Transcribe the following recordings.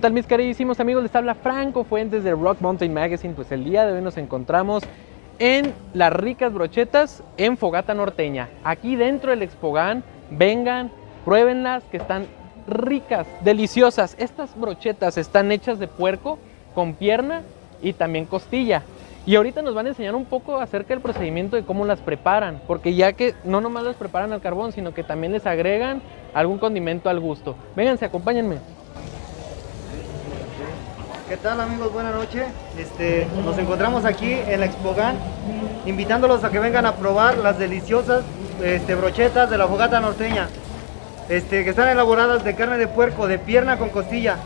tal mis queridísimos amigos? Les habla Franco Fuentes de Rock Mountain Magazine. Pues el día de hoy nos encontramos en las ricas brochetas en Fogata Norteña. Aquí dentro del Expogan, vengan, pruébenlas que están ricas, deliciosas. Estas brochetas están hechas de puerco con pierna y también costilla. Y ahorita nos van a enseñar un poco acerca del procedimiento de cómo las preparan, porque ya que no nomás las preparan al carbón, sino que también les agregan algún condimento al gusto. Vénganse, acompáñenme. ¿Qué tal amigos? Buenas noches. Nos encontramos aquí en la Expogan, invitándolos a que vengan a probar las deliciosas brochetas de la Fogata Norteña, que están elaboradas de carne de puerco, de pierna con costilla.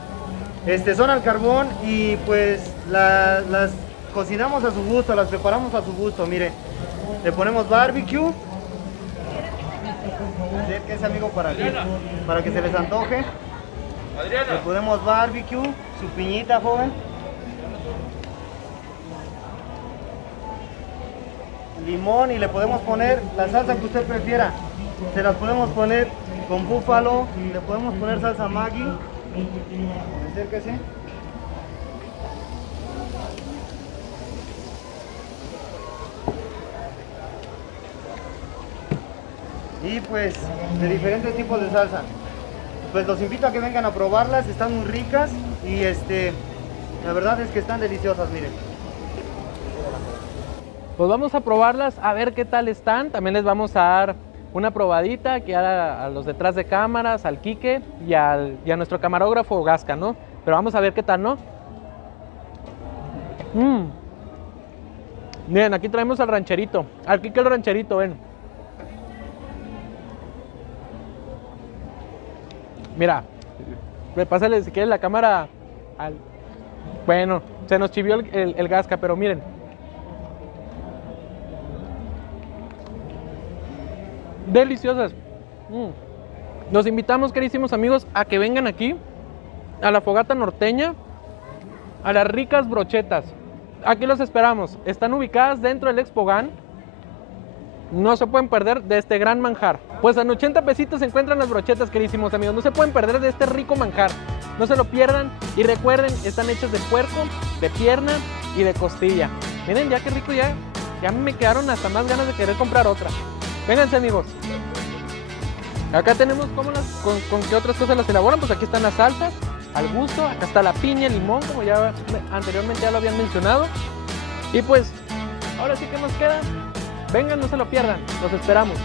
Son al carbón y pues las cocinamos a su gusto, las preparamos a su gusto. Mire, le ponemos barbecue. Acérquense amigo para que se les antoje. Adriana. Le ponemos barbecue, su piñita, joven. Limón y le podemos poner la salsa que usted prefiera. Se las podemos poner con búfalo, le podemos poner salsa Maggi. Acérquese. Y pues de diferentes tipos de salsa. Pues los invito a que vengan a probarlas, están muy ricas y la verdad es que están deliciosas, miren. Pues vamos a probarlas, a ver qué tal están. También les vamos a dar una probadita aquí a los detrás de cámaras, al Quique y a nuestro camarógrafo Gasca, ¿no? Pero vamos a ver qué tal, ¿no? Miren, aquí traemos al rancherito, al Quique el rancherito, ven. Mira, pásale si quieres la cámara al... Bueno, se nos chivió el Gasca, pero miren. Deliciosas. Los invitamos, queridísimos amigos, a que vengan aquí, a la Fogata Norteña, a las ricas brochetas. Aquí los esperamos. Están ubicadas dentro del Expogan. No se pueden perder de este gran manjar. Pues en 80 pesitos se encuentran las brochetas, queridísimos amigos. No se pueden perder de este rico manjar. No se lo pierdan. Y recuerden, están hechas de puerco, de pierna y de costilla. Miren, ya qué rico, ya me quedaron hasta más ganas de querer comprar otra. Vénganse, amigos. Acá tenemos con qué otras cosas las elaboran. Pues aquí están las salsas, al gusto. Acá está la piña, el limón, como ya anteriormente ya lo habían mencionado. Y pues, ahora sí que nos queda. Vengan, no se lo pierdan, los esperamos.